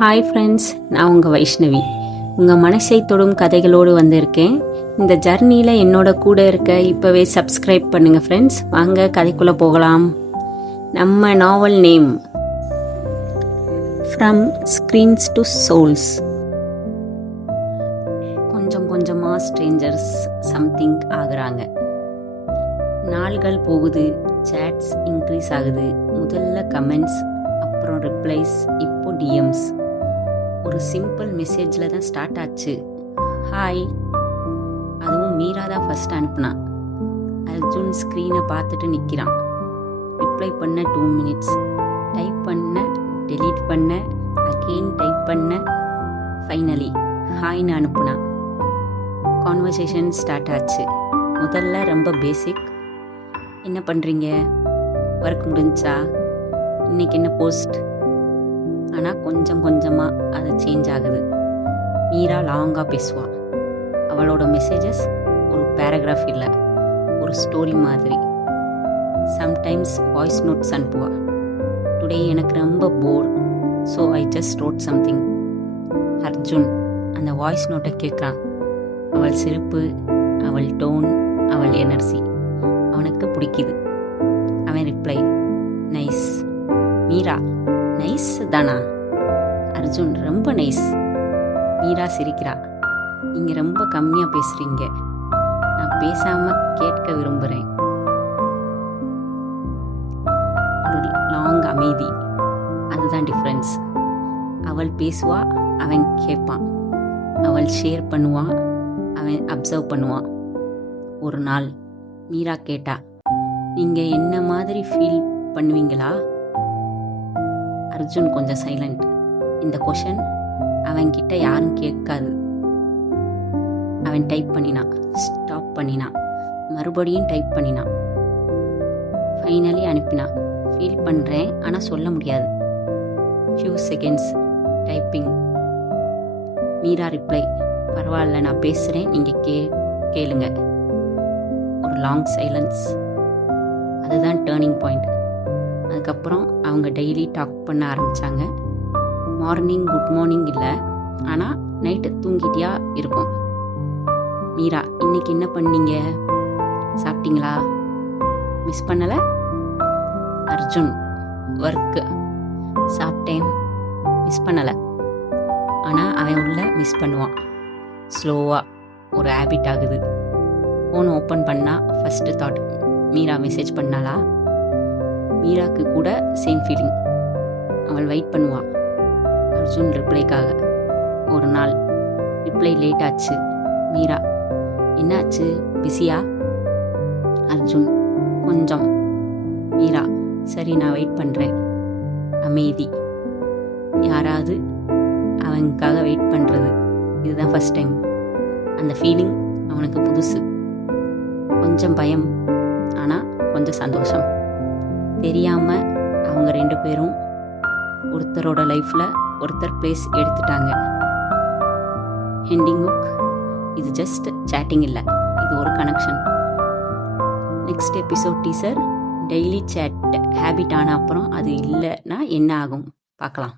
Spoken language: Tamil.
ஹாய் ஃப்ரெண்ட்ஸ், நான் உங்கள் வைஷ்ணவி. உங்கள் மனசை தொடும் கதைகளோடு வந்திருக்கேன். இந்த ஜர்னியில் என்னோட கூட இருக்க இப்போவே சப்ஸ்கிரைப் பண்ணுங்கள் ஃப்ரெண்ட்ஸ். வாங்க கதைக்குள்ளே போகலாம். நம்ம novel name from screens to souls. கொஞ்சம் கொஞ்சமாக ஸ்ட்ரேஞ்சர்ஸ் சம்திங் ஆகுறாங்க. நாள்கள் போகுது, சேட்ஸ் இன்க்ரீஸ் ஆகுது. முதல்ல கமெண்ட்ஸ், அப்புறம் ரிப்ளைஸ், இப்போ டிஎம்ஸ். ஒரு சிம்பிள் மெசேஜில் தான் ஸ்டார்ட் ஆச்சு. ஹாய். அதுவும் மீரா தான் ஃபர்ஸ்ட் அனுப்புனான். அர்ஜுன் ஸ்க்ரீனை பார்த்துட்டு நிற்கிறான். ரிப்ளை பண்ண 2 minutes, டைப் பண்ண, டெலீட் பண்ண, அகெயின் டைப் பண்ண, ஃபைனலி ஹாய்னு அனுப்புனான். கான்வர்சேஷன் ஸ்டார்ட் ஆச்சு. முதல்ல ரொம்ப பேசிக். என்ன பண்ணுறீங்க, ஒர்க் முடிஞ்சா, இன்னைக்கு என்ன போஸ்ட். ஆனால் கொஞ்சம் கொஞ்சமாக அது சேஞ்ச் ஆகுது. மீரா லாங்காக பேசுவாள். அவளோட மெசேஜஸ் ஒரு பேராகிராஃப் இல்லை, ஒரு ஸ்டோரி மாதிரி. சம்டைம்ஸ் வாய்ஸ் நோட்ஸ் அனுப்புவா. டுடே எனக்கு ரொம்ப bore, so I just wrote something. Arjun அந்த வாய்ஸ் நோட்டை கேட்குறான். அவள் சிரிப்பு, அவள் டோன், அவள் எனர்ஜி அவனுக்கு பிடிக்குது. அவன் ரிப்ளை, நைஸ். மீரா, நைஸ் தானா? அர்ஜுன், ரொம்ப நைஸ். மீரா சிரிக்கிறா. நீங்கள் ரொம்ப கம்மியாக பேசுகிறீங்க, நான் பேசாமல் கேட்க விரும்புகிறேன். ஒரு லாங் அமைதி. அதுதான் டிஃப்ரென்ஸ். அவள் பேசுவா, அவன் கேட்பான். அவள் ஷேர் பண்ணுவான், அவன் அப்சர்வ் பண்ணுவான். ஒரு நாள் மீரா கேட்டா, நீங்கள் என்ன மாதிரி ஃபீல் பண்ணுவீங்களா? அர்ஜுன் கொஞ்சம் சைலண்ட். இந்த கொஷன் அவன்கிட்ட யாரும் கேட்காது. அவன் டைப் பண்ணினான், ஸ்டாப் பண்ணினான், மறுபடியும் டைப் பண்ணினான். ஃபைனலி அனுப்பினான். ஃபீல் பண்ணுறேன், ஆனால் சொல்ல முடியாது. Few seconds typing. Meera reply, பரவாயில்ல, நான் பேசுகிறேன், நீங்கள் கேளுங்க. ஒரு லாங் சைலன்ஸ். அதுதான் டேர்னிங் பாயிண்ட். அதுக்கப்புறம் அவங்க டெய்லி டாக் பண்ண ஆரம்பித்தாங்க. மார்னிங் குட் மார்னிங் இல்லை, ஆனால் நைட்டு தூங்கிட்டியா இருக்கும். மீரா, இன்னைக்கு என்ன பண்ணீங்க, சாப்பிட்டீங்களா, மிஸ் பண்ணலை? அர்ஜுன், ஒர்க்கு. சாப்பிட்டேன், மிஸ் பண்ணலை. ஆனால் அவன் உள்ள மிஸ் பண்ணுவான். ஸ்லோவாக ஒரு ஹேபிட் ஆகுது. ஃபோன் ஓப்பன் பண்ணால் ஃபஸ்ட்டு தாட், மீரா மெசேஜ் பண்ணாளா? மீராக்கு கூட சேம் ஃபீலிங். அவள் வெயிட் பண்ணுவா அர்ஜுன் ரிப்ளைக்காக. ஒரு நாள் ரிப்ளை லேட் ஆச்சு. மீரா, என்னாச்சு, பிஸியா? அர்ஜுன், கொஞ்சம். மீரா, சரி, நான் வெயிட் பண்ணுறேன். அமைதி. யாராவது அவனுக்காக வெயிட் பண்ணுறது, இதுதான் ஃபர்ஸ்ட் டைம். அந்த ஃபீலிங் அவனுக்கு புதுசு. கொஞ்சம் பயம், ஆனால் கொஞ்சம் சந்தோஷம். தெரியாமல் அவங்க 2 பேரும் ஒருத்தரோட லைஃப்பில் ஒருத்தர் பிளேஸ் எடுத்துட்டாங்க. ஹெண்டிங் ஹுக். இது ஜஸ்ட் சேட்டிங் இல்லை, இது ஒரு connection. Next episode teaser. Daily chat habit ஆன அப்புறம் அது இல்லைன்னா என்ன ஆகும் பார்க்கலாம்.